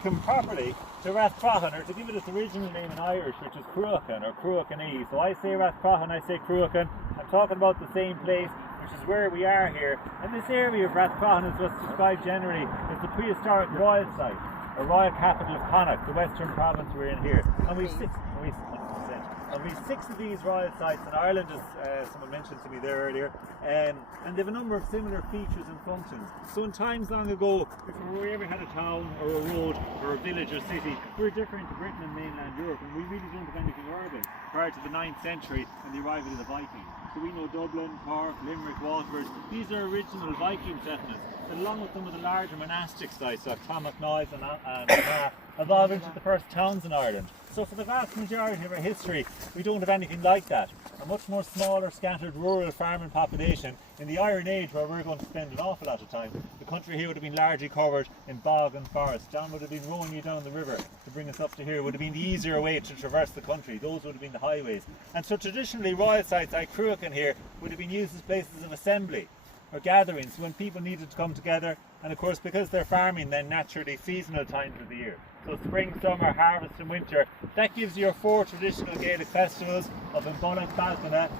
American properly to Rathcroghan, or to give it its original name in Irish, which is Cruachan or Cruachan I. So I say Rathcroghan, I say Cruachan. I'm talking about the same place, which is where we are here. And this area of Rathcroghan is what's described generally as the prehistoric royal site, or royal capital of Connacht, the western province we're in here. And we've six of these royal sites in Ireland, as someone mentioned to me there earlier, and they have a number of similar features and functions. So in times long ago, if we ever had a town or a road or a village or city, we're different to Britain and mainland Europe, and we really don't have anything urban prior to the 9th century and the arrival of the Vikings. So we know Dublin, Cork, Limerick, Waterford. These are original Viking settlements that, along with some of the larger monastic sites like Clonmacnoise and Armagh, evolved into the first towns in Ireland. So for the vast majority of our history, we don't have anything like that. A much more smaller, scattered rural farming population. In the Iron Age, where we're going to spend an awful lot of time, the country here would have been largely covered in bog and forest. John would have been rowing you down the river to bring us up to here. It would have been the easier way to traverse the country. Those would have been the highways. And so traditionally, royal sites like Cruachan here would have been used as places of assembly or gatherings when people needed to come together. And of course, because they're farming, then naturally seasonal times of the year. So spring, summer, harvest and winter. That gives you your 4 traditional Gaelic festivals of Imbolc, Balcana,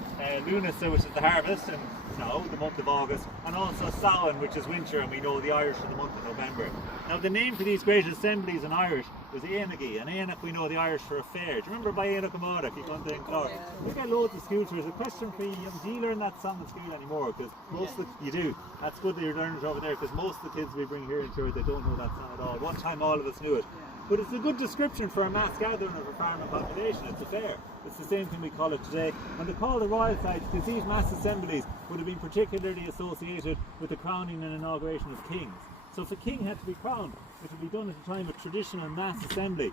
Lunasa, which is the harvest, and now the month of August, and also Samhain, which is winter, and we know the Irish for the month of November. Now the name for these great assemblies in Irish was Éannaigh, and Éannaigh we know the Irish for a fair. Do you remember by Éannaigh Amada, you come to Cork? We get loads of school tours. A question for you, do you learn that song at school anymore? Because most of the, you do. That's good that you're learning it over there, because most of the kids we bring here in church, they don't know that song at all. One time all of us knew it. But it's a good description for a mass gathering of a farming population. It's a fair. It's the same thing we call it today. And they call the royal sites because these mass assemblies would have been particularly associated with the crowning and inauguration of kings. So if a king had to be crowned, it would be done at a time of traditional mass assembly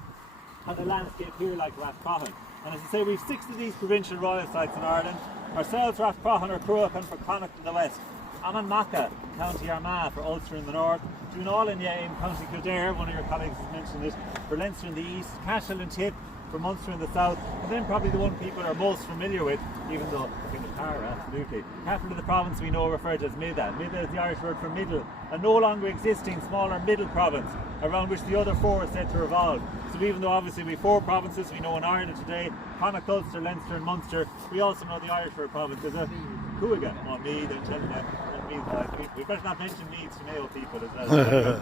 on a landscape here like Rathcroghan. And as I say, we've 6 of these provincial royal sites in Ireland. Ourselves, Rathcroghan or Cruachan for Connacht in the west. Ammanmacha, County Armagh for Ulster in the north. Dunollinia in County Kildare, one of your colleagues has mentioned it, for Leinster in the east. Cashel and Tip for Munster in the south. And then probably the one people are most familiar with, even though in the Tara, absolutely. Capital of the province we know referred to as Midda. Midda is the Irish word for middle, a no longer existing smaller middle province around which the other 4 are said to revolve. So even though obviously we have 4 provinces we know in Ireland today, Connacht, Ulster, Leinster and Munster, we also know the Irish word province is a Cuaga. Oh, me, they're telling me. We better not mention Meads to Mayo people as well.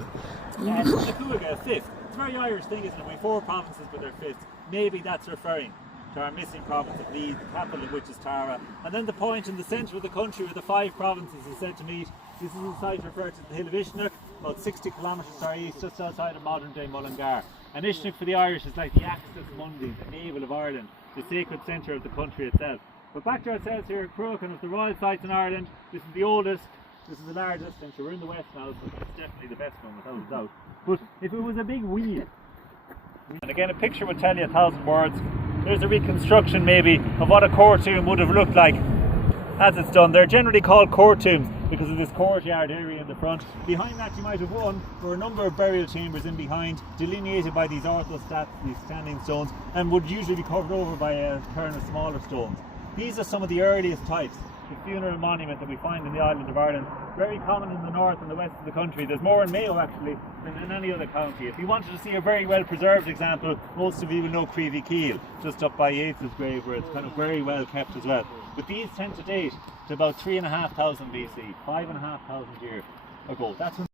And the Cuaga, a 5th. It's a very Irish thing, isn't it? We have 4 provinces but they're 5th. Maybe that's referring to our missing province of Meath, the capital of which is Tara. And then the point in the centre of the country where the 5 provinces is said to meet. This is a site referred to the hill of Ishnuk, about 60 kilometres to our east, just outside of modern day Mullingar. And Ishnuk for the Irish is like the Axis Mundi, the navel of Ireland, the sacred centre of the country itself. But back to ourselves here at Cruachan of the royal sites in Ireland. This is the oldest, this is the largest, and we're in the west now, so it's definitely the best one without a doubt. But if it was a big wheel, and again a picture would tell you 1,000 words. There's a reconstruction maybe of what a court tomb would have looked like as it's done. They're generally called court tombs because of this courtyard area in the front. Behind that you might have one or a number of burial chambers in behind, delineated by these orthostats, these standing stones, and would usually be covered over by a cairn of smaller stones. These are some of the earliest types. The funeral monument that we find in the island of Ireland, very common in the north and the west of the country. There's more in Mayo actually than in any other county. If you wanted to see a very well preserved example, most of you will know Creevy Keel, just up by Yates's grave, where it's kind of very well kept as well. But these tend to date to about 3,500 BC, 5,500 years ago. That's when